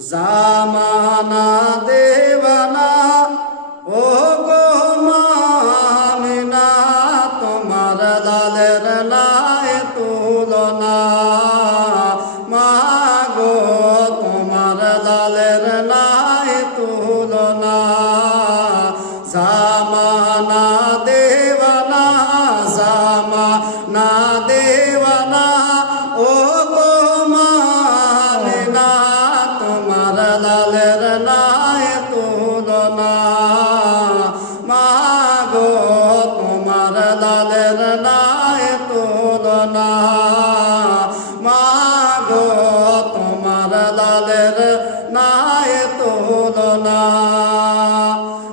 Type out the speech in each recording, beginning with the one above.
জামানা দেওয়ানা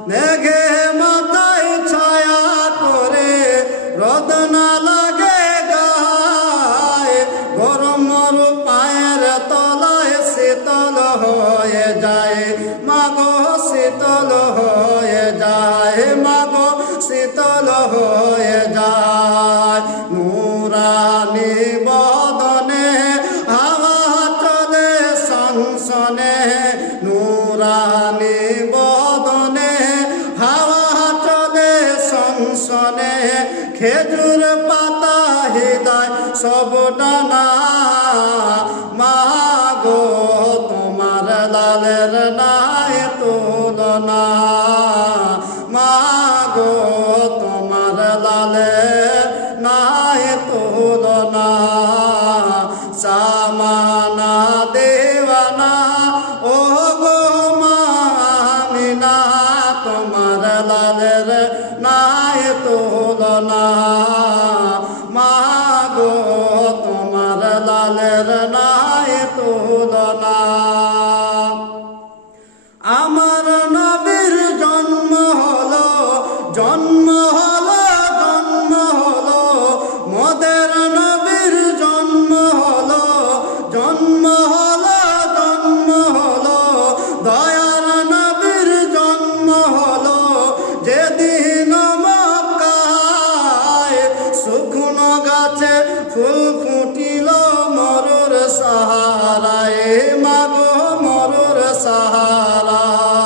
মেঘে মাথায় ছায়া করে রোদ লাগে গায়ে। গরম পায়ের তলায় শীতল হয়ে যায়। মাগো, শীতল হয়ে যায়। মাগো, শীতল হয়ে যায়। নুরানি খেজুর পাতা হৃদয় সব ডানা মাগো তোমার লালের নাই তুলনা। মাগো তোমার লালের তোমার নাই তুলনা। আমার নবীর জন্ম হলো জন্ম হলো জন্ম হলো। মদের নবীর জন্ম হলো, জন্ম সাহারায়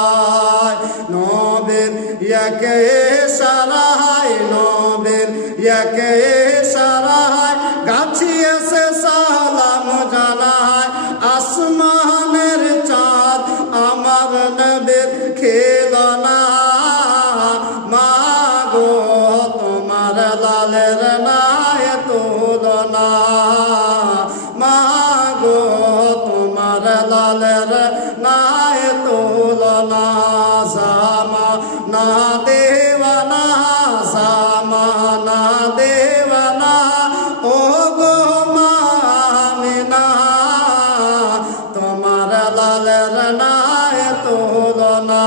নবের ইয়াকে সারায় নবের ইয়াকে না দেওয়ানা জামা না দেওয়ানা ও গো মামিনা, তোমার লালের নাই তুলনা।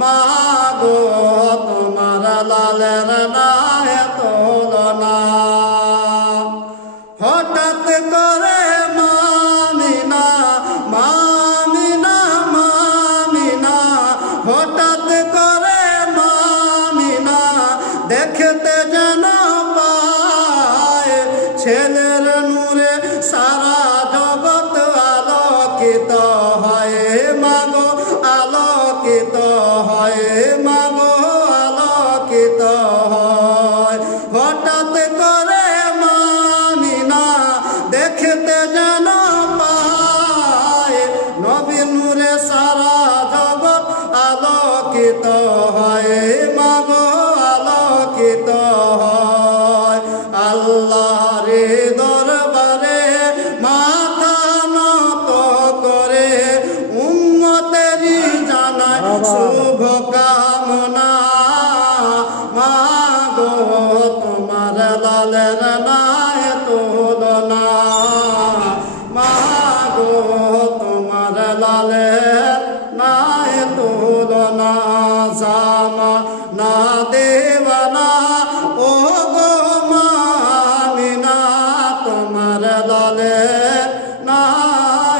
মাগো তোমার লালের নাই তুলনা। হঠাৎ করে সারা জগৎ আলোকিত হয় মাগো, আলোকিত হয় মাগো, আলোকিত হয়। হঠাৎ করে মামিনা দেখতে যেন পায়। নবী নূরে সারা জগৎ আলোকিত শুভ কামনা মা গো তোমার লালের নায় তোদনা মা গো তোমার লালের নায় তোদনা জামা না দেবনা